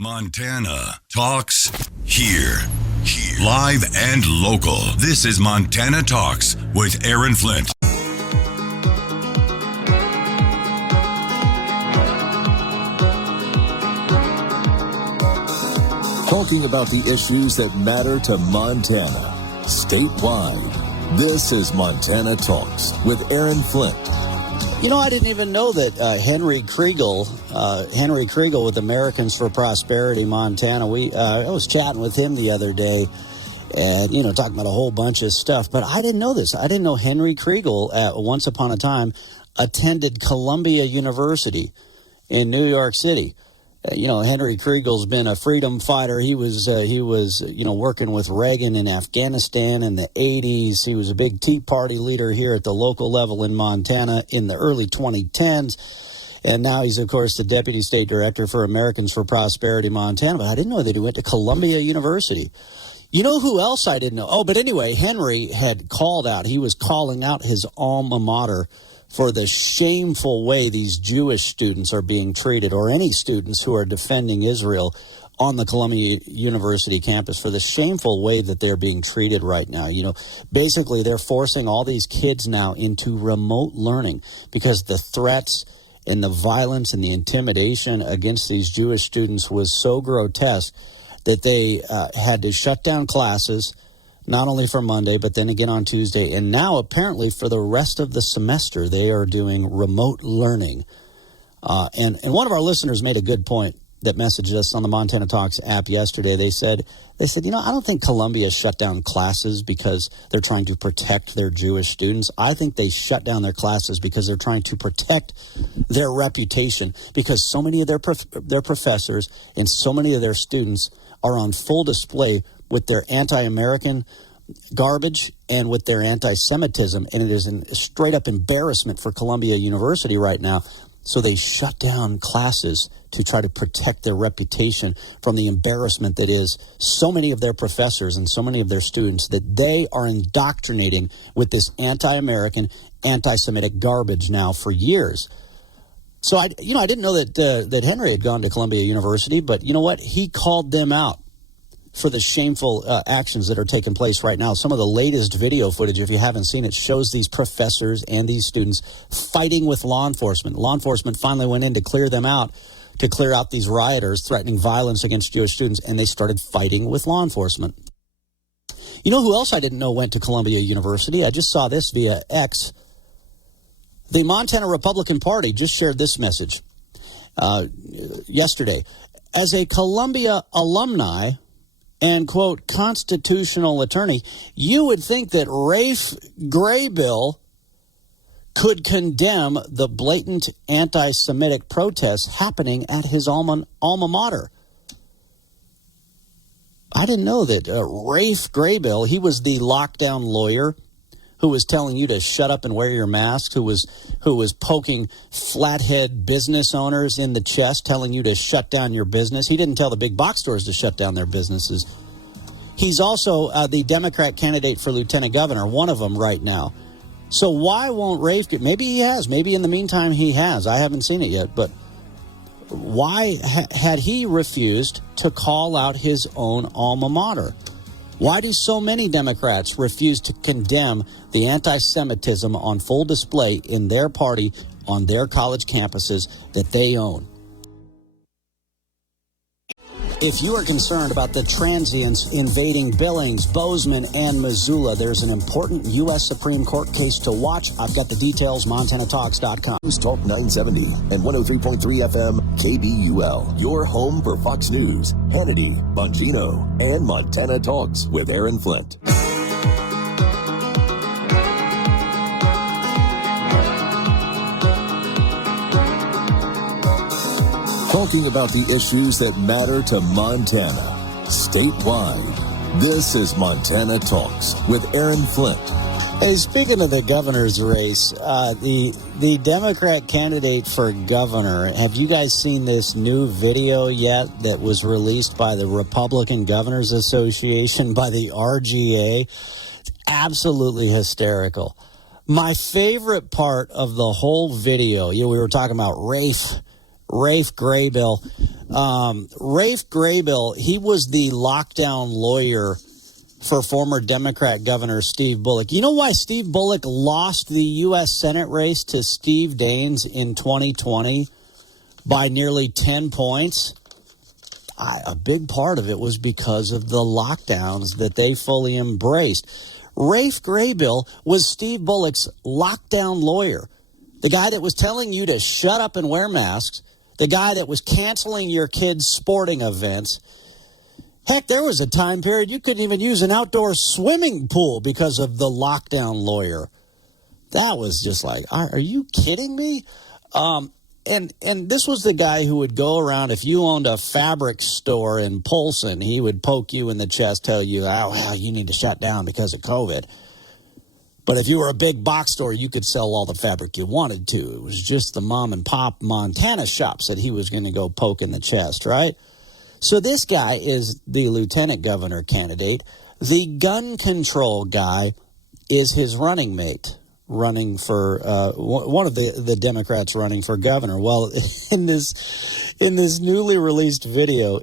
Montana Talks here. Live and local. This is Montana Talks with Aaron Flint. Talking about the issues that matter to Montana statewide. This is Montana Talks with Aaron Flint. You know, I didn't even know that Henry Kriegel with Americans for Prosperity Montana, I was chatting with him the other day and, talking about a whole bunch of stuff. But I didn't know this. I didn't know Henry Kriegel, once upon a time, attended Columbia University in New York City. Henry Kriegel's been a freedom fighter. He was working with Reagan in Afghanistan in the 80s. He was a big Tea Party leader here at the local level in Montana in the early 2010s. And now he's, of course, the Deputy State Director for Americans for Prosperity Montana. But I didn't know that he went to Columbia University. You know who else I didn't know? Oh, but anyway, Henry had called out. He was calling out his alma mater for the shameful way these Jewish students are being treated, or any students who are defending Israel on the Columbia University campus, for the shameful way that they're being treated right now. Basically they're forcing all these kids now into remote learning because the threats and the violence and the intimidation against these Jewish students was so grotesque that they had to shut down classes, not only for Monday, but then again on Tuesday. And now, apparently, for the rest of the semester, they are doing remote learning. And one of our listeners made a good point that messaged us on the Montana Talks app yesterday. They said, I don't think Columbia shut down classes because they're trying to protect their Jewish students. I think they shut down their classes because they're trying to protect their reputation, because so many of their professors and so many of their students are on full display with their anti-American garbage and with their anti-Semitism, and it is a straight-up embarrassment for Columbia University right now. So they shut down classes to try to protect their reputation from the embarrassment that is so many of their professors and so many of their students, that they are indoctrinating with this anti-American, anti-Semitic garbage now for years. So I didn't know that Henry had gone to Columbia University, but you know what? He called them out for the shameful actions that are taking place right now. Some of the latest video footage, if you haven't seen it, shows these professors and these students fighting with law enforcement. Law enforcement finally went in to clear them out, to clear out these rioters threatening violence against Jewish students, and they started fighting with law enforcement. You know who else I didn't know went to Columbia University? I just saw this via X. The Montana Republican Party just shared this message yesterday. As a Columbia alumni and, quote, constitutional attorney, you would think that Rafe Graybill could condemn the blatant anti-Semitic protests happening at his alma mater. I didn't know that Rafe Graybill, he was the lockdown lawyer who was telling you to shut up and wear your mask, who was poking flathead business owners in the chest, telling you to shut down your business. He didn't tell the big box stores to shut down their businesses. He's also the Democrat candidate for lieutenant governor, one of them right now. So why won't Rafe, maybe he has, maybe in the meantime he has, I haven't seen it yet, but why had he refused to call out his own alma mater? Why do so many Democrats refuse to condemn the anti-Semitism on full display in their party on their college campuses that they own? If you are concerned about the transients invading Billings, Bozeman, and Missoula, there's an important U.S. Supreme Court case to watch. I've got the details, MontanaTalks.com. News Talk 970 and 103.3 FM KBUL. Your home for Fox News, Hannity, Bongino, and Montana Talks with Aaron Flint. Talking about the issues that matter to Montana statewide. This is Montana Talks with Aaron Flint. Hey, speaking of the governor's race, the Democrat candidate for governor, have you guys seen this new video yet that was released by the Republican Governors Association, by the RGA? It's absolutely hysterical. My favorite part of the whole video, we were talking about Rafe Rafe Graybill. Rafe Graybill, he was the lockdown lawyer for former Democrat Governor Steve Bullock. You know why Steve Bullock lost the U.S. Senate race to Steve Daines in 2020 by nearly 10 points? A big part of it was because of the lockdowns that they fully embraced. Rafe Graybill was Steve Bullock's lockdown lawyer, the guy that was telling you to shut up and wear masks, the guy that was canceling your kids' sporting events. Heck, there was a time period you couldn't even use an outdoor swimming pool because of the lockdown lawyer. That was just like, are you kidding me? And this was the guy who would go around, if you owned a fabric store in Polson, he would poke you in the chest, tell you, oh, well, you need to shut down because of COVID. But if you were a big box store, you could sell all the fabric you wanted to. It was just the mom and pop Montana shops that he was going to go poke in the chest, right? So this guy is the lieutenant governor candidate. The gun control guy is his running mate, running for one of the Democrats running for governor. Well, in this newly released video,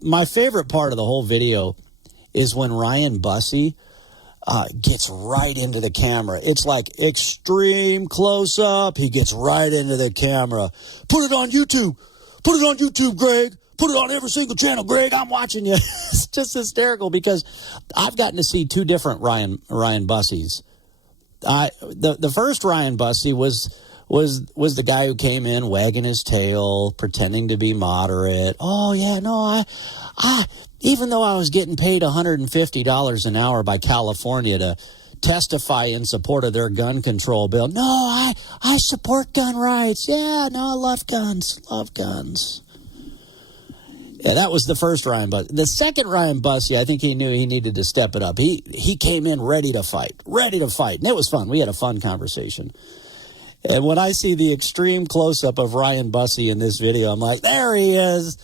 my favorite part of the whole video is when Ryan Busse gets right into the camera. It's like extreme close up. He gets right into the camera. Put it on YouTube. Put it on YouTube, Greg. Put it on every single channel, Greg. I'm watching you. It's just hysterical because I've gotten to see two different Ryan Busses. The first Ryan Busse was the guy who came in wagging his tail, pretending to be moderate. Oh yeah, no, I even though I was getting paid $150 an hour by California to testify in support of their gun control bill. No, I support gun rights. Yeah, no, I love guns. Love guns. Yeah, that was the first Ryan Busse. The second Ryan Busse, I think he knew he needed to step it up. He came in ready to fight. And it was fun. We had a fun conversation. And when I see the extreme close-up of Ryan Busse in this video, I'm like, there he is.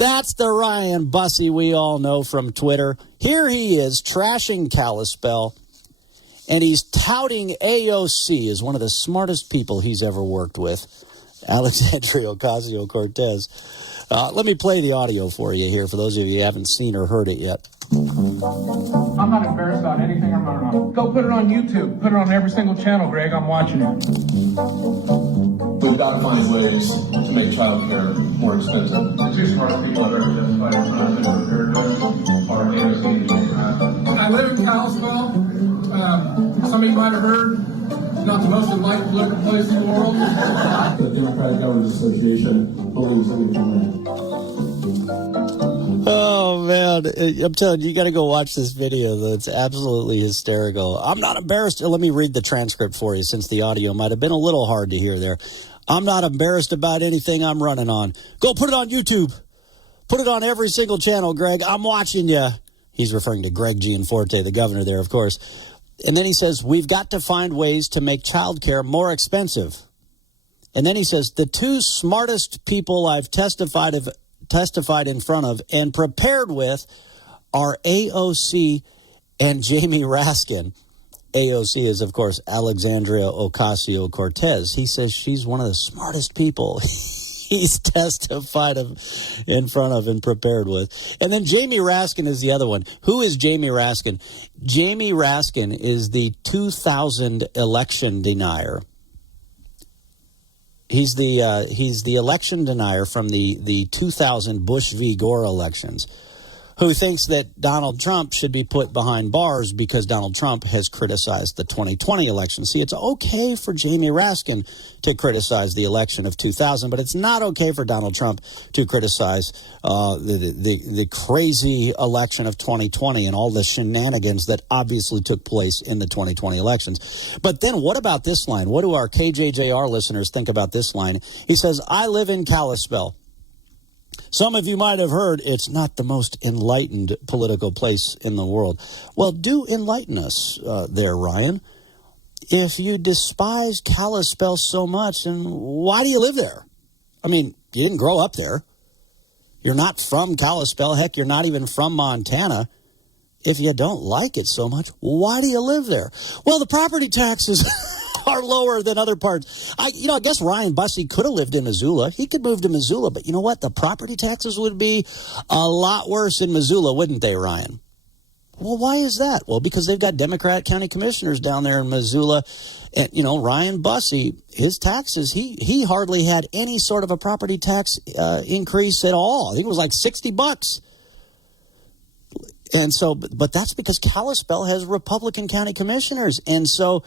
That's the Ryan Busse we all know from Twitter. Here he is trashing Kalispell, and he's touting AOC as one of the smartest people he's ever worked with, Alexandria Ocasio-Cortez. Let me play the audio for you here, for those of you who haven't seen or heard it yet. I'm not embarrassed about anything I'm running on. Go put it on YouTube. Put it on every single channel, Greg. I'm watching it. We've got to find ways to make childcare more expensive. The two smartest people I've ever testified in front of are AOC and Jamie Raskin. I live in Kalispell. Some of you might have heard, it's not the most enlightened looking place in the world. The Democratic Governors Association believes that we can win. Oh, man. I'm telling you, you got to go watch this video, though. It's absolutely hysterical. I'm not embarrassed. Let me read the transcript for you, since the audio might have been a little hard to hear there. I'm not embarrassed about anything I'm running on. Go put it on YouTube. Put it on every single channel, Greg. I'm watching you. He's referring to Greg Gianforte, the governor there, of course. And then he says, we've got to find ways to make childcare more expensive. And then he says, the two smartest people I've testified in front of and prepared with are AOC and Jamie Raskin. AOC is, of course, Alexandria Ocasio-Cortez. He says she's one of the smartest people he's testified in front of and prepared with. And then Jamie Raskin is the other one. Who is Jamie Raskin? Jamie Raskin is the 2000 election denier. He's the election denier from the 2000 Bush v. Gore elections, who thinks that Donald Trump should be put behind bars because Donald Trump has criticized the 2020 election. See, it's okay for Jamie Raskin to criticize the election of 2000, but it's not okay for Donald Trump to criticize the crazy election of 2020 and all the shenanigans that obviously took place in the 2020 elections. But then what about this line? What do our KJJR listeners think about this line? He says, I live in Kalispell. Some of you might have heard it's not the most enlightened political place in the world. Well, do enlighten us there, Ryan. If you despise Kalispell so much, then why do you live there? I mean, you didn't grow up there. You're not from Kalispell. Heck, you're not even from Montana. If you don't like it so much, why do you live there? Well, the property taxes far lower than other parts. I guess Ryan Busse could have lived in Missoula. He could move to Missoula, but you know what? The property taxes would be a lot worse in Missoula, wouldn't they, Ryan? Well, why is that? Well, because they've got Democrat county commissioners down there in Missoula. And, Ryan Busse, his taxes, he hardly had any sort of a property tax increase at all. I think it was like $60. And so, but that's because Kalispell has Republican county commissioners. And so,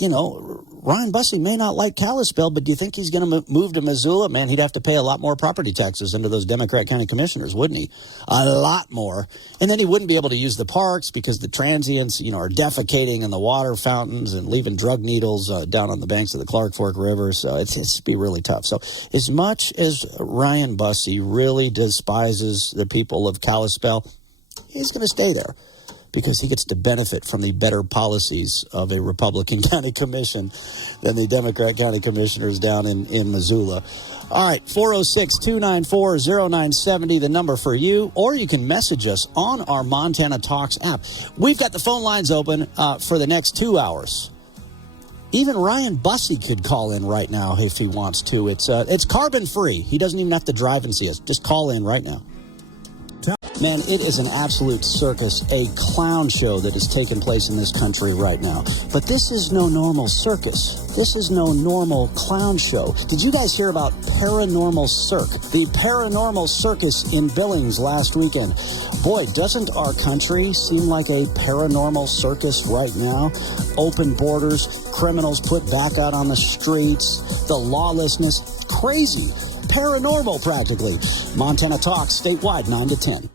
Ryan Busse may not like Kalispell, but do you think he's going to move to Missoula? Man, he'd have to pay a lot more property taxes into those Democrat county commissioners, wouldn't he? A lot more. And then he wouldn't be able to use the parks because the transients, are defecating in the water fountains and leaving drug needles down on the banks of the Clark Fork River. So it's be really tough. So as much as Ryan Busse really despises the people of Kalispell, he's going to stay there, because he gets to benefit from the better policies of a Republican county commission than the Democrat county commissioners down in Missoula. All right, 406-294-0970, the number for you, or you can message us on our Montana Talks app. We've got the phone lines open for the next 2 hours. Even Ryan Busse could call in right now if he wants to. It's carbon free. He doesn't even have to drive and see us. Just call in right now. Man, it is an absolute circus, a clown show that is taking place in this country right now. But this is no normal circus. This is no normal clown show. Did you guys hear about Paranormal Cirque? The Paranormal Circus in Billings last weekend. Boy, doesn't our country seem like a paranormal circus right now? Open borders, criminals put back out on the streets, the lawlessness, crazy. Paranormal, practically. Montana Talks, statewide, 9 to 10.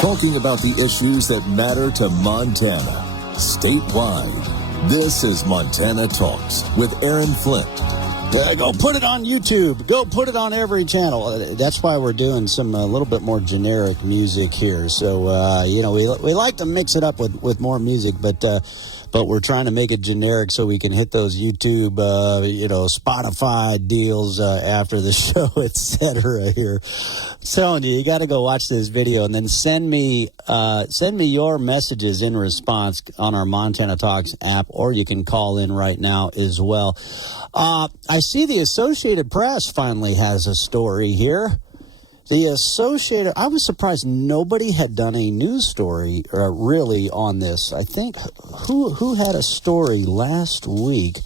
Talking about the issues that matter to Montana, statewide. This is Montana Talks with Aaron Flint. Go put it on YouTube. Go put it on every channel. That's why we're doing some a little bit more generic music here. So we like to mix it up with more music, but we're trying to make it generic so we can hit those YouTube, Spotify deals after the show, etc. Here, I'm telling you got to go watch this video and then send me your messages in response on our Montana Talks app, or you can call in right now as well. I see the Associated Press finally has a story here. I was surprised nobody had done a news story really on this. I think who had a story last week?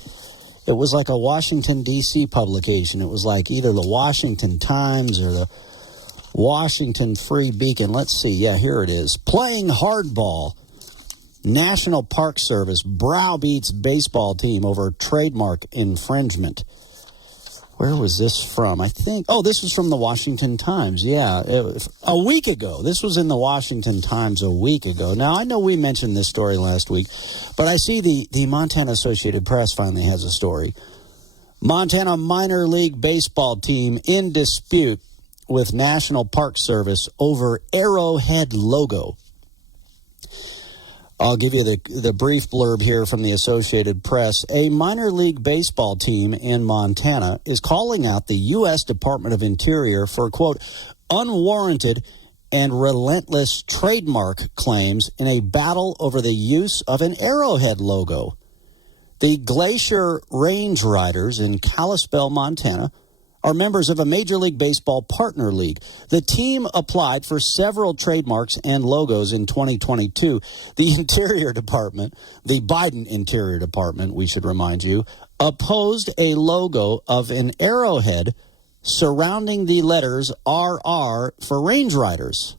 It was like a Washington, D.C. publication. It was like either the Washington Times or the Washington Free Beacon. Let's see. Yeah, here it is. Playing hardball. National Park Service browbeats baseball team over trademark infringement. Where was this from? I think, this was from the Washington Times. Yeah, a week ago. This was in the Washington Times a week ago. Now, I know we mentioned this story last week, but I see the Montana Associated Press finally has a story. Montana minor league baseball team in dispute with National Park Service over Arrowhead logo. I'll give you the brief blurb here from the Associated Press. A minor league baseball team in Montana is calling out the U.S. Department of Interior for, quote, unwarranted and relentless trademark claims in a battle over the use of an Arrowhead logo. The Glacier Range Riders in Kalispell, Montana, are members of a Major League Baseball partner league. The team applied for several trademarks and logos in 2022. The Interior Department, the Biden Interior Department, we should remind you, opposed a logo of an arrowhead surrounding the letters RR for Range Riders.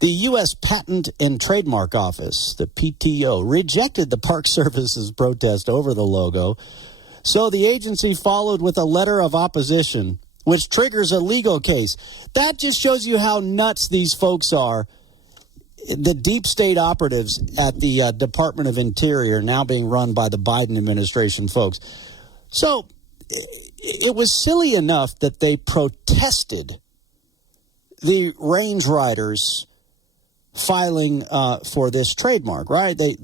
The U.S. Patent and Trademark Office, the PTO, rejected the Park Service's protest over the logo. So the agency followed with a letter of opposition, which triggers a legal case. That just shows you how nuts these folks are. The deep state operatives at the Department of Interior, now being run by the Biden administration folks. So it was silly enough that they protested the Range Riders filing for this trademark, right? They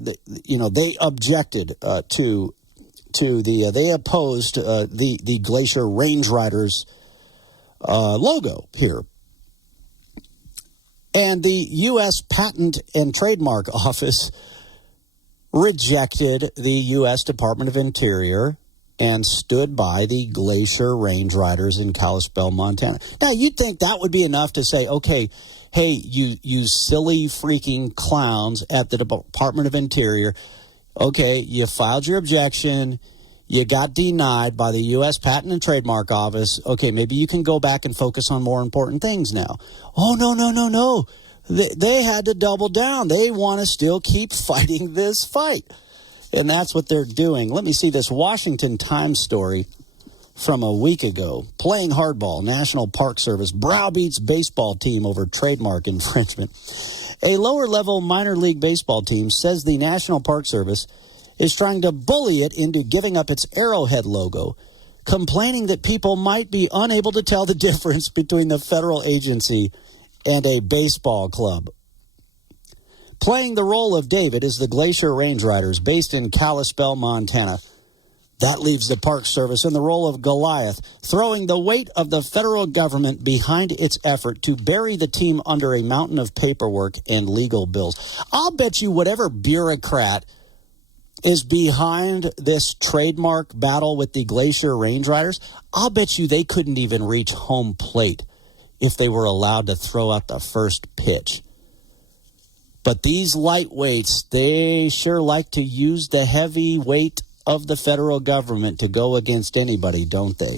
objected they opposed the Glacier Range Riders logo here. And the U.S. Patent and Trademark Office rejected the U.S. Department of Interior and stood by the Glacier Range Riders in Kalispell, Montana. Now, you'd think that would be enough to say, okay, hey, you silly freaking clowns at the Department of Interior, okay, you filed your objection, you got denied by the U.S. Patent and Trademark Office. Okay, maybe you can go back and focus on more important things now. Oh, no. They had to double down. They want to still keep fighting this fight. And that's what they're doing. Let me see this Washington Times story from a week ago. Playing hardball, National Park Service browbeats baseball team over trademark infringement. A lower-level minor league baseball team says the National Park Service is trying to bully it into giving up its Arrowhead logo, complaining that people might be unable to tell the difference between the federal agency and a baseball club. Playing the role of David is the Glacier Range Riders, based in Kalispell, Montana. That leaves the Park Service in the role of Goliath, throwing the weight of the federal government behind its effort to bury the team under a mountain of paperwork and legal bills. I'll bet you whatever bureaucrat is behind this trademark battle with the Glacier Range Riders, I'll bet you they couldn't even reach home plate if they were allowed to throw out the first pitch. But these lightweights, they sure like to use the heavy weight of the federal government to go against anybody, don't they?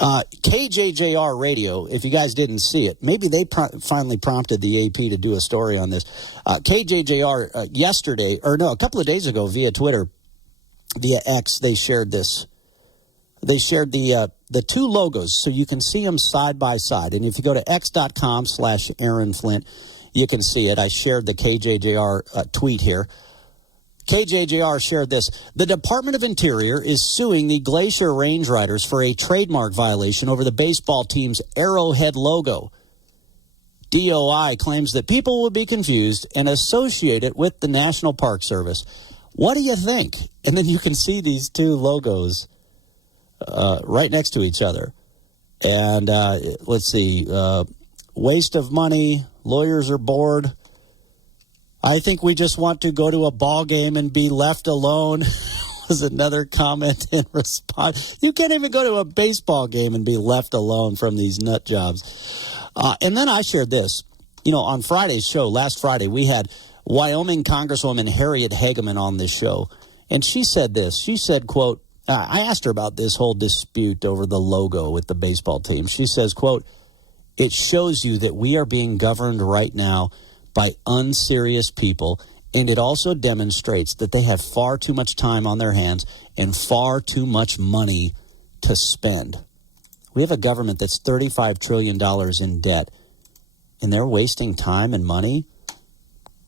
KJJR Radio, if you guys didn't see it, maybe they finally prompted the AP to do a story on this. KJJR yesterday, or no, a couple of days ago via Twitter, via X, they shared this. They shared the two logos, so you can see them side by side. And if you go to x.com/Aaron Flint, you can see it. I shared the KJJR tweet here. KJJR shared this. The Department of Interior is suing the Glacier Range Riders for a trademark violation over the baseball team's Arrowhead logo. DOI claims that people will be confused and associate it with the National Park Service. What do you think? And then you can see these two logos right next to each other. And let's see, waste of money, lawyers are bored. I think we just want to go to a ball game and be left alone was another comment in response. You can't even go to a baseball game and be left alone from these nut jobs. And then I shared this. You know, on Friday's show, last Friday, we had Wyoming Congresswoman Harriet Hageman on this show. And she said this. She said, quote, I asked her about this whole dispute over the logo with the baseball team. She says, quote, it shows you that we are being governed right now by unserious people, and it also demonstrates that they have far too much time on their hands and far too much money to spend. We have a government that's $35 trillion in debt, and they're wasting time and money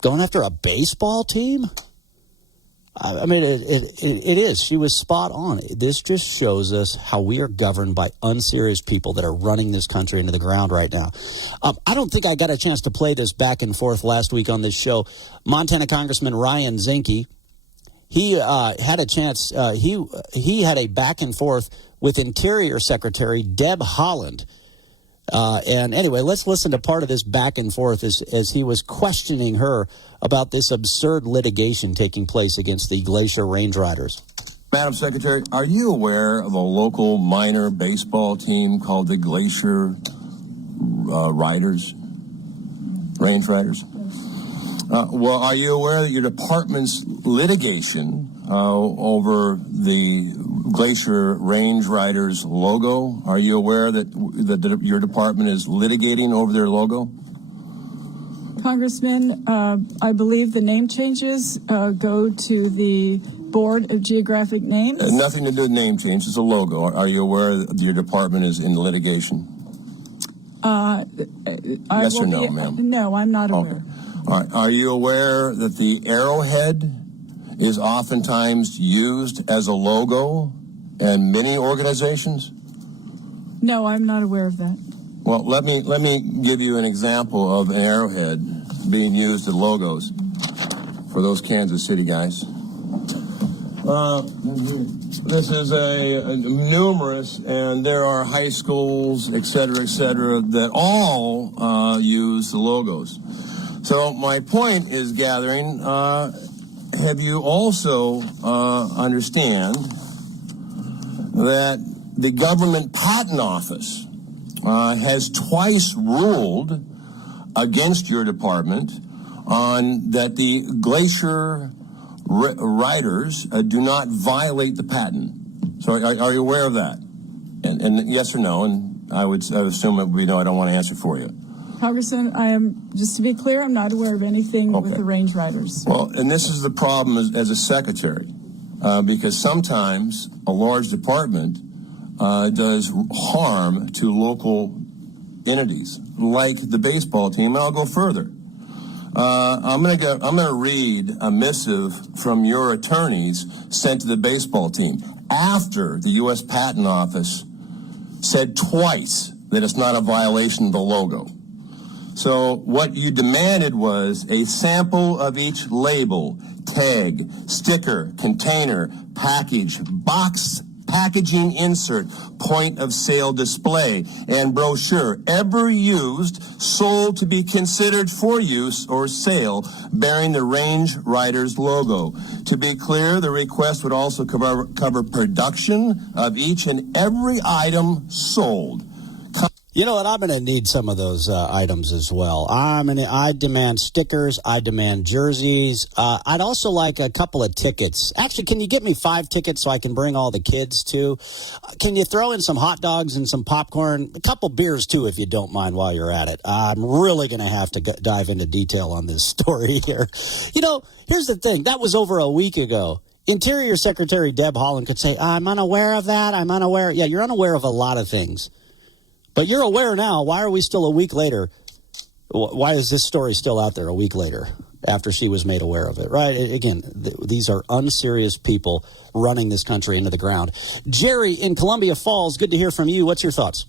going after a baseball team? I mean, it is. She was spot on. This just shows us how we are governed by unserious people that are running this country into the ground right now. I don't think I got a chance to play this back and forth last week on this show. Montana Congressman Ryan Zinke, he had a chance. He had a back and forth with Interior Secretary Deb Haaland. And anyway, let's listen to part of this back and forth as he was questioning her about this absurd litigation taking place against the Glacier Range Riders. Madam Secretary, are you aware of a local minor baseball team called the Glacier Range Riders? Well, are you aware that your department's litigation over the Glacier Range Riders logo? Are you aware that your department is litigating over their logo? Congressman, I believe the name changes go to the Board of Geographic Names. Nothing to do with name change. It's a logo. Are you aware that your department is in litigation? Yes or no, ma'am? No, I'm not aware. Okay. All right. Are you aware that the arrowhead is oftentimes used as a logo in many organizations? No, I'm not aware of that. Well, let me give you an example of an arrowhead being used as logos for those Kansas City guys. This is a numerous, and there are high schools, et cetera, that all use the logos. So my point is gathering, have you also understand that the Government Patent Office has twice ruled against your department on that the Glacier riders do not violate the patent. So are you aware of that? And yes or no? And I would assume it would be no. I don't want to answer for you. Congressman, just to be clear, I'm not aware of anything with the range riders. Well, and this is the problem as a secretary, because sometimes a large department does harm to local entities, like the baseball team. And I'll go further. I'm going to read a missive from your attorneys sent to the baseball team after the U.S. Patent Office said twice that it's not a violation of the logo. So what you demanded was a sample of each label, tag, sticker, container, package, box, packaging insert, point of sale display, and brochure ever used, sold to be considered for use or sale, bearing the Range Riders logo. To be clear, the request would also cover production of each and every item sold. You know what? I'm going to need some of those items as well. I demand stickers. I demand jerseys. I'd also like a couple of tickets. Actually, can you get me 5 tickets so I can bring all the kids too? Can you throw in some hot dogs and some popcorn? A couple beers too, if you don't mind, while you're at it. I'm really going to have to dive into detail on this story here. You know, here's the thing. That was over a week ago. Interior Secretary Deb Haaland could say, I'm unaware of that. I'm unaware. Yeah, you're unaware of a lot of things. But you're aware now. Why are we still a week later? Why is this story still out there a week later after she was made aware of it, right? Again, these are unserious people running this country into the ground. Jerry in Columbia Falls, good to hear from you. What's your thoughts?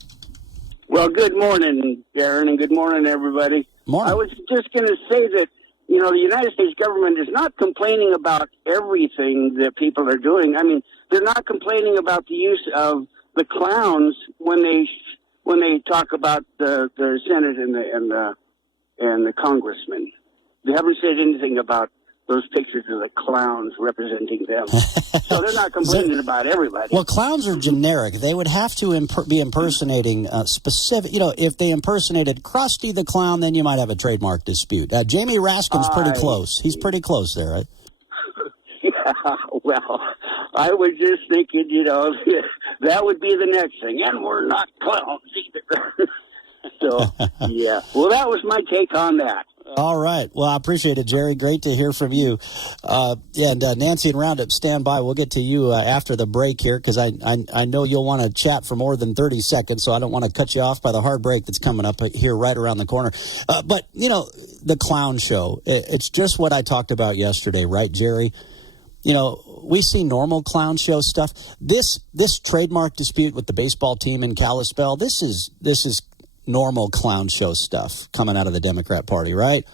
Well, good morning, Darren, and good morning, everybody. Morning. I was just going to say that, you know, the United States government is not complaining about everything that people are doing. I mean, they're not complaining about the use of the clowns when they talk about the Senate and the congressmen. They haven't said anything about those pictures of the clowns representing them. So they're not complaining about everybody. Well, clowns are generic. They would have to be impersonating specific. You know, if they impersonated Krusty the Clown, then you might have a trademark dispute. Jamie Raskin's pretty close. He's pretty close there, right? Yeah, well, I was just thinking, you know, that would be the next thing. And we're not clowns either. So, yeah. Well, that was my take on that. All right. Well, I appreciate it, Jerry. Great to hear from you. Nancy and Roundup, stand by. We'll get to you after the break here because I know you'll want to chat for more than 30 seconds, so I don't want to cut you off by the hard break that's coming up here right around the corner. But, you know, the clown show, it's just what I talked about yesterday, right, Jerry? You know, we see normal clown show stuff. This trademark dispute with the baseball team in Kalispell, this is normal clown show stuff coming out of the Democrat Party, right?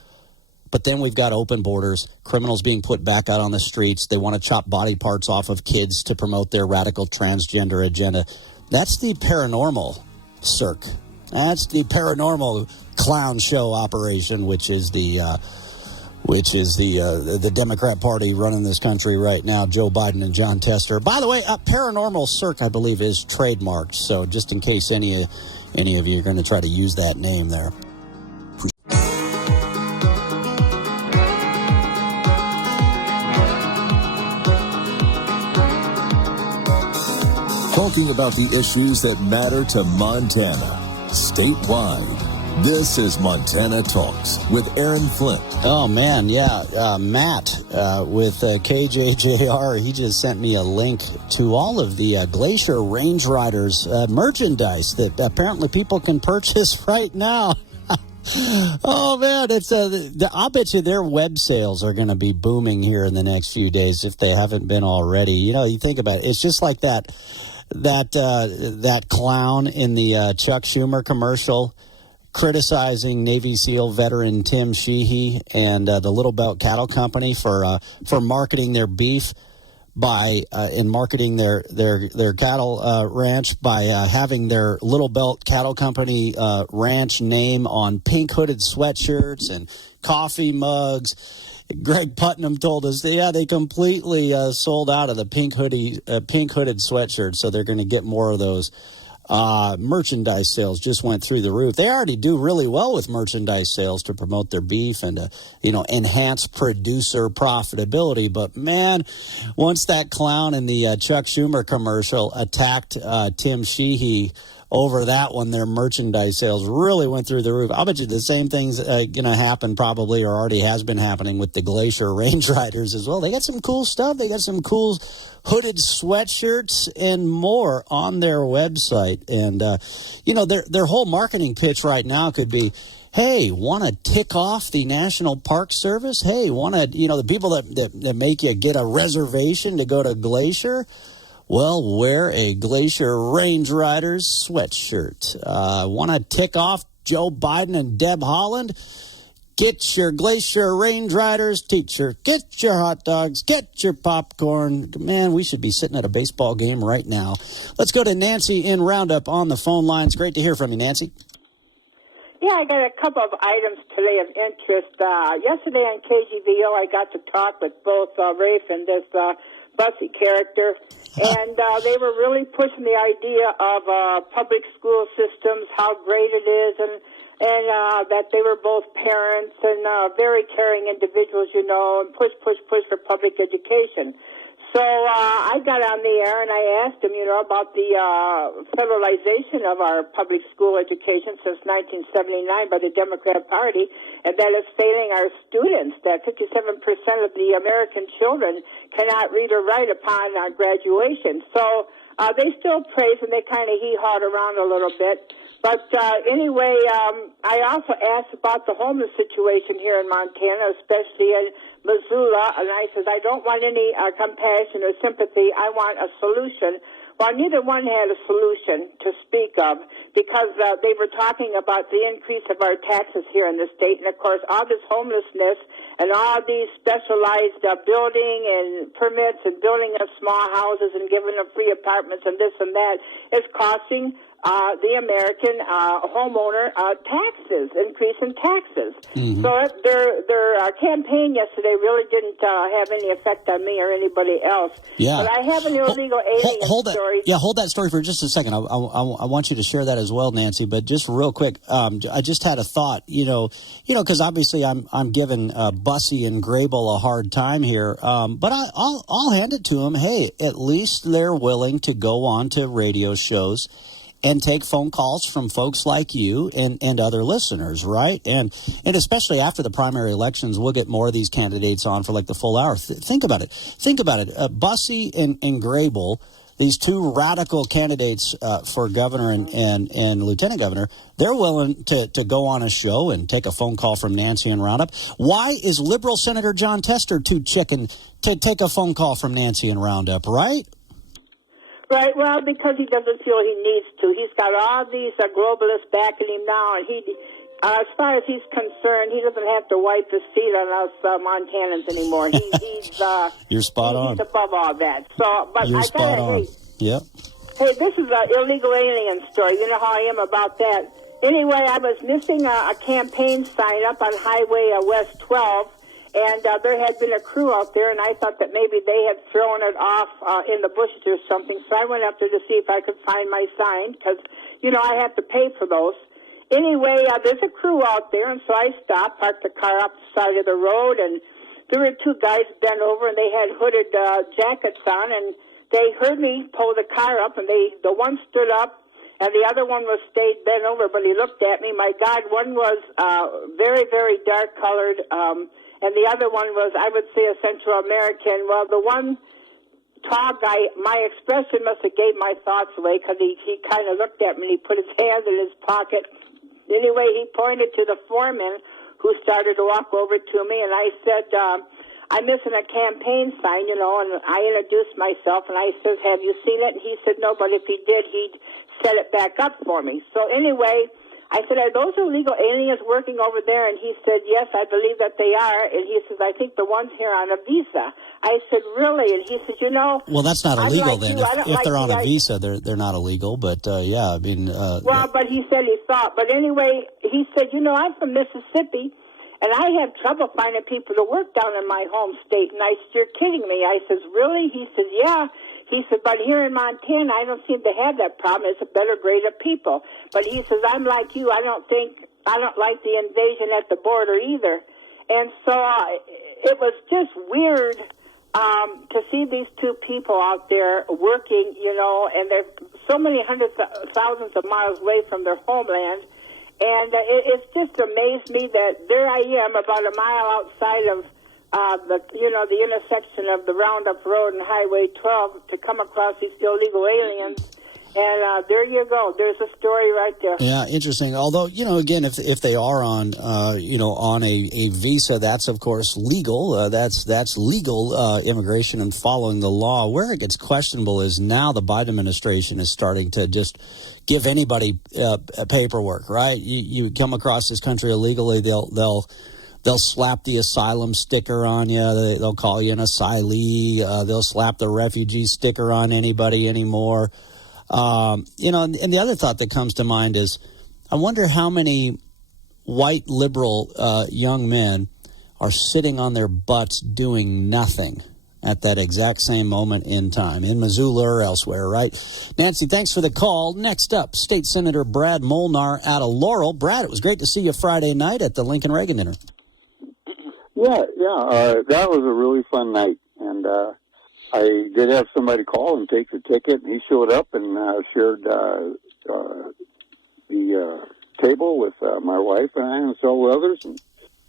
But then we've got open borders, criminals being put back out on the streets. They want to chop body parts off of kids to promote their radical transgender agenda. That's the paranormal cirque. That's the paranormal clown show operation, which is the Democrat Party running this country right now, Joe Biden and John Tester. By the way, Paranormal Cirque, I believe, is trademarked. So just in case any of you are going to try to use that name there. Talking about the issues that matter to Montana, statewide. This is Montana Talks with Aaron Flint. Oh, man, yeah. Matt with KJJR, he just sent me a link to all of the Glacier Range Riders merchandise that apparently people can purchase right now. Oh, man, it's I'll bet you their web sales are going to be booming here in the next few days if they haven't been already. You know, you think about it, it's just like that clown in the Chuck Schumer commercial criticizing Navy SEAL veteran Tim Sheehy and the Little Belt Cattle Company for marketing their beef. by in marketing their cattle ranch by having their Little Belt Cattle Company ranch name on pink hooded sweatshirts and coffee mugs. Greg Putnam told us, they completely sold out of the pink hooded sweatshirts, so they're going to get more of those. Merchandise sales just went through the roof. They already do really well with merchandise sales to promote their beef and to, enhance producer profitability. But man, once that clown in the Chuck Schumer commercial attacked Tim Sheehy over that one, their merchandise sales really went through the roof. I'll bet you the same thing's going to happen probably, or already has been happening with the Glacier Range Riders as well. They got some cool stuff. They got some cool hooded sweatshirts and more on their website. And, their whole marketing pitch right now could be, hey, want to tick off the National Park Service? Hey, want to, the people that make you get a reservation to go to Glacier? Well, wear a Glacier Range Riders sweatshirt. Want to tick off Joe Biden and Deb Haaland? Get your Glacier Range Riders t-shirt. Get your hot dogs. Get your popcorn. Man, we should be sitting at a baseball game right now. Let's go to Nancy in Roundup on the phone lines. Great to hear from you, Nancy. Yeah, I got a couple of items today of interest. Yesterday on KGVO, I got to talk with both Rafe and this Bussy character, and they were really pushing the idea of public school systems, how great it is, and that they were both parents and very caring individuals, and push for public education. So I got on the air and I asked him, about the federalization of our public school education since 1979 by the Democrat Party, and that is failing our students, that 57% of the American children cannot read or write upon graduation. So they still praise and they kind of hee-hawed around a little bit. But anyway, I also asked about the homeless situation here in Montana, especially in Missoula, and I said, I don't want any compassion or sympathy. I want a solution. Well, neither one had a solution to speak of because they were talking about the increase of our taxes here in the state. And, of course, all this homelessness and all these specialized building and permits and building of small houses and giving them free apartments and this and that is costing the American homeowner taxes, increase in taxes. Mm-hmm. So their campaign yesterday really didn't have any effect on me or anybody else. Yeah. But I have an illegal alien story. Hold that story for just a second. I want you to share that as well, Nancy. But just real quick, I just had a thought. Because obviously I'm giving Bussy and Grable a hard time here. But I'll hand it to them. Hey, at least they're willing to go on to radio shows and take phone calls from folks like you and other listeners, right? And especially after the primary elections, we'll get more of these candidates on for like the full hour. Think about it. Bussy and Grable, these two radical candidates for governor and lieutenant governor, they're willing to go on a show and take a phone call from Nancy and Roundup. Why is liberal Senator John Tester too chicken to take a phone call from Nancy and Roundup, right? Right, well, because he doesn't feel he needs to. He's got all these globalists backing him now, and he, as far as he's concerned, he doesn't have to wipe the seat on us Montanans anymore. He's You're spot on. He's above all that. So, but You're I spot gotta, on. hey, Yep. Hey, this is an illegal alien story. You know how I am about that. Anyway, I was missing a campaign sign up on Highway West 12. And there had been a crew out there, and I thought that maybe they had thrown it off in the bushes or something. So I went up there to see if I could find my sign because, I have to pay for those. Anyway, there's a crew out there, and so I stopped, parked the car up the side of the road, and there were two guys bent over, and they had hooded jackets on, and they heard me pull the car up, and the one stood up, and the other one was stayed bent over, but he looked at me. My God, one was very, very dark-colored, and the other one was, I would say, a Central American. Well, the one tall guy, my expression must have gave my thoughts away because he kind of looked at me and he put his hand in his pocket. Anyway, he pointed to the foreman who started to walk over to me, and I said, I'm missing a campaign sign, and I introduced myself, and I said, have you seen it? And he said, no, but if he did, he'd set it back up for me. So anyway, I said, are those illegal aliens working over there? And he said, yes, I believe that they are. And he says, I think the ones here on a visa. I said, really? And he said, you know. Well, that's not illegal like then. you. If they're on a visa, they're not illegal. But yeah, I mean. Well, but he said he thought. But anyway, he said, you know, I'm from Mississippi, and I have trouble finding people to work down in my home state. And I said, you're kidding me. I says, really? He says, yeah. He said, but here in Montana, I don't seem to have that problem. It's a better grade of people. But he says, I'm like you. I don't like the invasion at the border either. And so it was just weird to see these two people out there working, you know, and they're so many hundreds of thousands of miles away from their homeland. And it's just amazed me that there I am about a mile outside of the intersection of the Roundup Road and Highway 12 to come across these illegal aliens. And there you go. There's a story right there. Yeah, interesting. Although, you know, again, if they are on, on a visa, that's, of course, legal. That's legal immigration and following the law. Where it gets questionable is now the Biden administration is starting to just give anybody paperwork, right? You come across this country illegally, they'll slap the asylum sticker on you. They'll call you an asylee. They'll slap the refugee sticker on anybody anymore. And the other thought that comes to mind is, I wonder how many white liberal young men are sitting on their butts doing nothing at that exact same moment in time, in Missoula or elsewhere, right? Nancy, thanks for the call. Next up, State Senator Brad Molnar out of Laurel. Brad, it was great to see you Friday night at the Lincoln Reagan dinner. Yeah, that was a really fun night, and I did have somebody call and take the ticket, and he showed up and shared the table with my wife and I and several others. And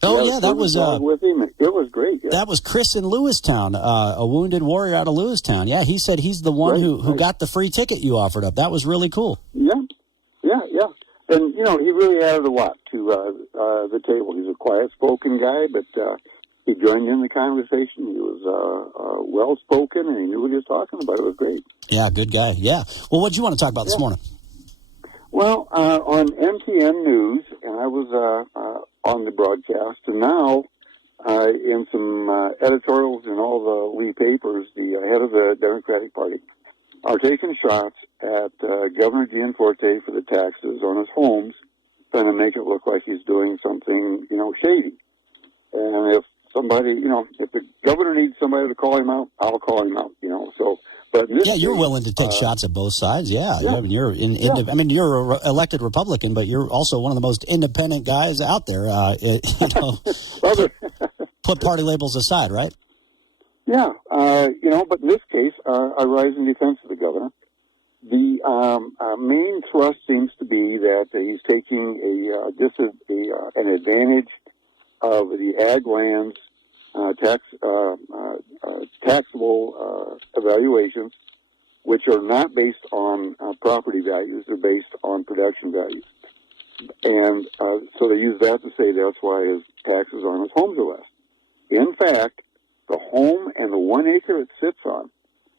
that was with him. It was great. Yeah. That was Chris in Lewistown, a wounded warrior out of Lewistown. Yeah, he said he's the one who got the free ticket you offered up. That was really cool. Yeah. And, he really added a lot to the table. He's a quiet-spoken guy, but he joined in the conversation. He was well-spoken, and he knew what he was talking about. It was great. Yeah, good guy. Yeah. Well, what did you want to talk about this morning? Well, on MTN News, and I was on the broadcast, and now in some editorials in all the lead papers, the head of the Democratic Party are taking shots at Governor Gianforte for the taxes on his homes, trying to make it look like he's doing something, shady. And if somebody, if the governor needs somebody to call him out, I'll call him out, so. But you're willing to take shots at both sides. Yeah. I mean, you're you're an elected Republican, but you're also one of the most independent guys out there. Put party labels aside, right? Yeah. But in this case, I rise in defense of the governor. The main thrust seems to be that he's taking an advantage of the ag lands taxable evaluations, which are not based on property values; they're based on production values, and so they use that to say that's why his taxes on his homes are less. In fact, the home and the 1 acre it sits on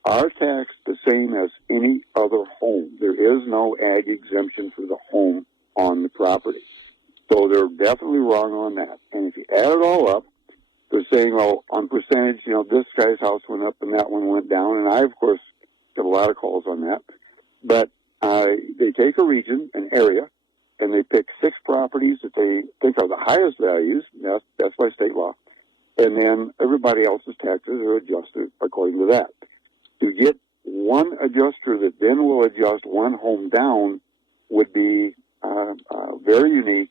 are taxed the same as any other home. There is no ag exemption for the home on the property. So they're definitely wrong on that. And if you add it all up, they're saying, well, on percentage, this guy's house went up and that one went down. And I, of course, get a lot of calls on that. But they take a region, an area, and they pick 6 properties that they think are the highest values. That's by state law. And then everybody else's taxes are adjusted according to that. To get one adjuster that then will adjust one home down would be very unique.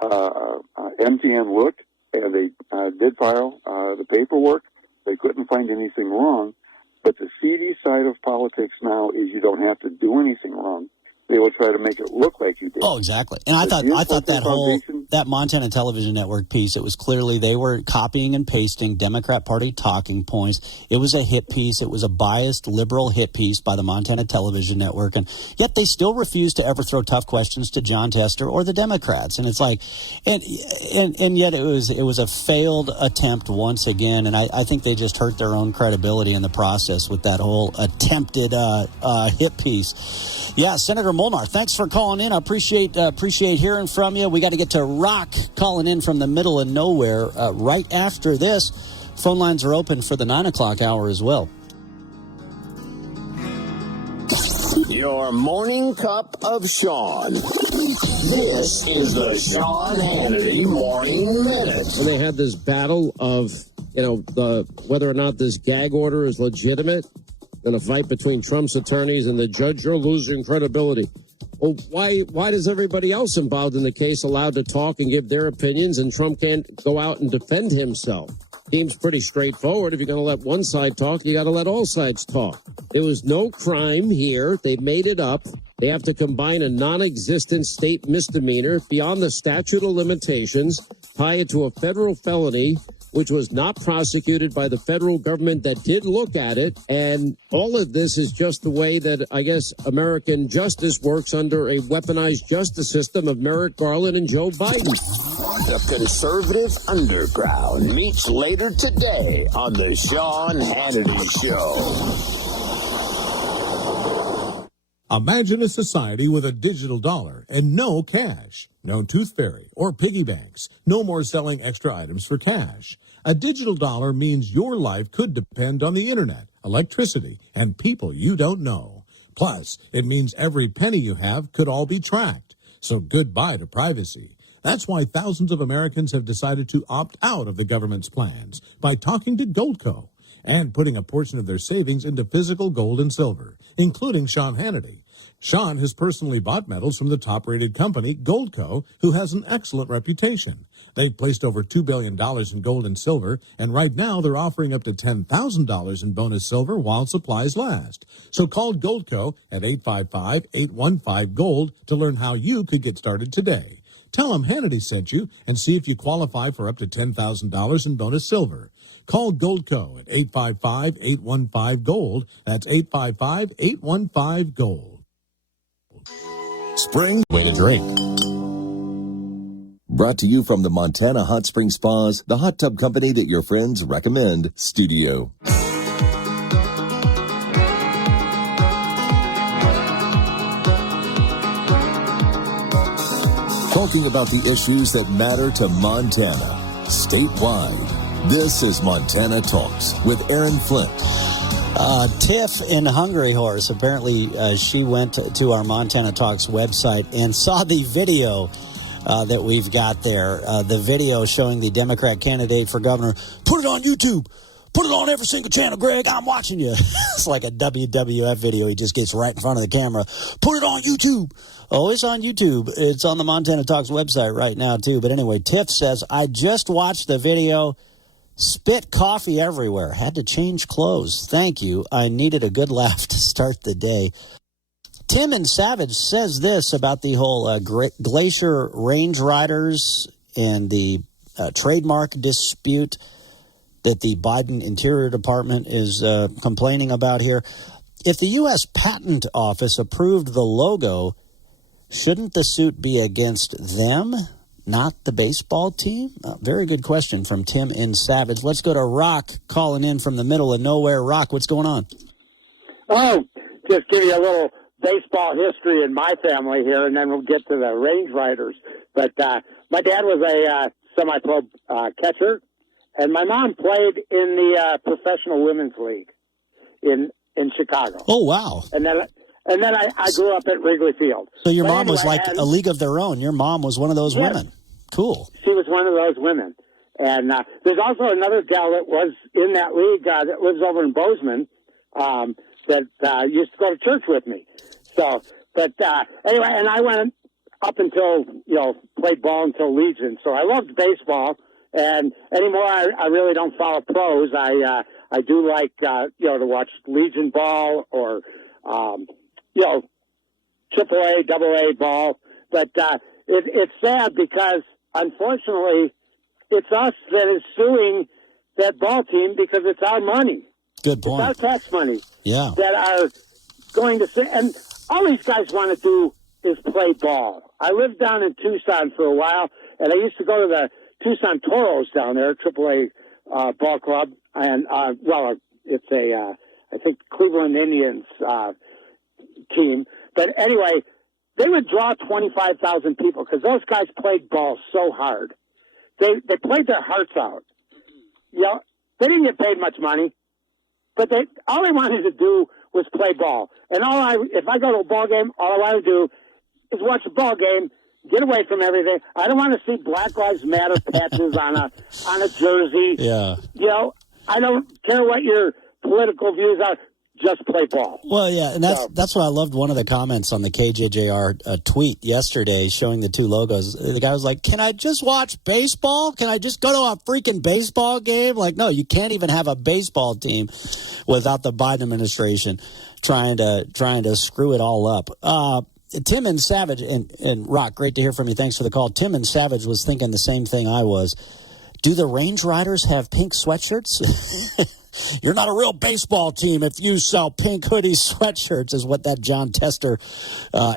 MTN looked, and they did file the paperwork. They couldn't find anything wrong. But the seedy side of politics now is you don't have to do anything wrong. They will try to make it look like you did. Oh, exactly. And I thought that Montana Television Network piece, it was clearly they were copying and pasting Democrat Party talking points. It was a hit piece. It was a biased liberal hit piece by the Montana Television Network. And yet they still refuse to ever throw tough questions to Jon Tester or the Democrats. And it's like, and yet it was a failed attempt once again. And I think they just hurt their own credibility in the process with that whole attempted hit piece. Yeah, Senator Molnar. Thanks for calling in. I appreciate hearing from you. We got to get to Rock calling in from the middle of nowhere right after this. Phone lines are open for the 9 o'clock hour as well. Your morning cup of Sean. This is the Sean Hannity Morning Minute. When they had this battle of, whether or not this gag order is legitimate, in a fight between Trump's attorneys and the judge, you're losing credibility. Well, why does everybody else involved in the case allowed to talk and give their opinions, and Trump can't go out and defend himself? Seems pretty straightforward. If you're going to let one side talk, you got to let all sides talk. There was no crime here. They made it up. They have to combine a non-existent state misdemeanor beyond the statute of limitations, tie it to a federal felony, which was not prosecuted by the federal government that did look at it. And all of this is just the way that, I guess, American justice works under a weaponized justice system of Merrick Garland and Joe Biden. The conservative underground meets later today on the Sean Hannity Show. Imagine a society with a digital dollar and no cash. No tooth fairy or piggy banks. No more selling extra items for cash. A digital dollar means your life could depend on the internet, electricity, and people you don't know. Plus, it means every penny you have could all be tracked. So goodbye to privacy. That's why thousands of Americans have decided to opt out of the government's plans by talking to Goldco and putting a portion of their savings into physical gold and silver, including Sean Hannity. Sean has personally bought metals from the top-rated company, Goldco, who has an excellent reputation. They've placed over $2 billion in gold and silver, and right now they're offering up to $10,000 in bonus silver while supplies last. So call Goldco at 855-815-GOLD to learn how you could get started today. Tell them Hannity sent you and see if you qualify for up to $10,000 in bonus silver. Call Goldco at 855-815-GOLD. That's 855-815-GOLD. Spring way to drink. Brought to you from the Montana Hot Spring Spas, the hot tub company that your friends recommend, Studio. Talking about the issues that matter to Montana, statewide. This is Montana Talks with Aaron Flint. Tiff in Hungry Horse, apparently she went to our Montana Talks website and saw the video that we've got there. The video showing the Democrat candidate for governor. Put it on YouTube. Put it on every single channel, Greg. I'm watching you. It's like a WWF video. He just gets right in front of the camera. Put it on YouTube. Oh, it's on YouTube. It's on the Montana Talks website right now, too. But anyway, Tiff says, I just watched the video. Spit coffee everywhere. Had to change clothes. Thank you. I needed a good laugh to start the day. Tim in Savage says this about the whole Glacier Range Riders and the trademark dispute that the Biden Interior Department is complaining about here. If the U.S. Patent Office approved the logo, shouldn't the suit be against them, not the baseball team? Very good question from Tim in Savage. Let's go to Rock calling in from the middle of nowhere. Rock, what's going on? Oh, just give you a little baseball history in my family here, and then we'll get to the Range Riders. But my dad was a semi-pro catcher, and my mom played in the Professional Women's League in Chicago. Oh, wow. And then I grew up at Wrigley Field. So your mom was like a league of their own. Your mom was one of those women. Cool. She was one of those women. And there's also another gal that was in that league that lives over in Bozeman that used to go to church with me. So, but anyway, and I went up until, played ball until Legion. So I loved baseball. And anymore, I really don't follow pros. I do like, to watch Legion ball or, AAA, AA ball. But it's sad because, unfortunately, it's us that is suing that ball team because it's our money. Good point. It's our tax money. Yeah. That are going to say, and all these guys want to do is play ball. I lived down in Tucson for a while, and I used to go to the Tucson Toros down there, AAA ball club, and it's I think Cleveland Indians team. But anyway, they would draw 25,000 people because those guys played ball so hard. They played their hearts out. You know, they didn't get paid much money, but all they wanted to do was play ball. And if I go to a ball game, all I want to do is watch a ball game, get away from everything. I don't want to see Black Lives Matter patches on a jersey. Yeah. You know, I don't care what your political views are. Just play ball. Well, yeah, and that's what I loved. One of the comments on the KJJR tweet yesterday showing the two logos. The guy was like, "Can I just watch baseball? Can I just go to a freaking baseball game?" Like, no, you can't even have a baseball team without the Biden administration trying to screw it all up. Tim and Savage and Rock, great to hear from you. Thanks for the call. Tim and Savage was thinking the same thing I was. Do the Range Riders have pink sweatshirts? You're not a real baseball team if you sell pink hoodie sweatshirts, is what that John Tester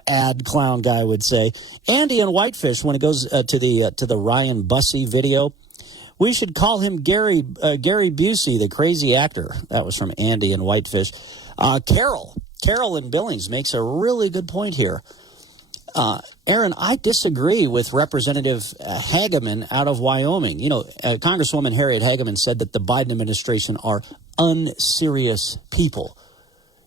ad clown guy would say. Andy and Whitefish, when it goes to the Ryan Bussey video, we should call him Gary Busey, the crazy actor. That was from Andy and Whitefish. Carol in Billings makes a really good point here. Aaron, I disagree with Representative Hageman out of Wyoming. You know, Congresswoman Harriet Hageman said that the Biden administration are unserious people.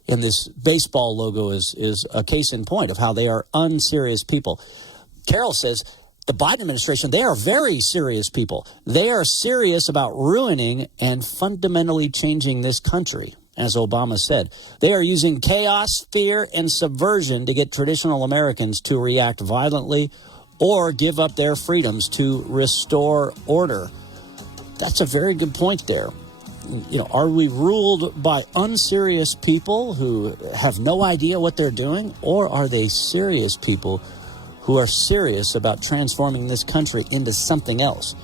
And this baseball logo is a case in point of how they are unserious people. Carol says the Biden administration, they are very serious people. They are serious about ruining and fundamentally changing this country. As Obama said, they are using chaos, fear, and subversion to get traditional Americans to react violently or give up their freedoms to restore order. That's a very good point there. You know, are we ruled by unserious people who have no idea what they're doing, or are they serious people who are serious about transforming this country into something else,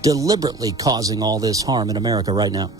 deliberately causing all this harm in America right now?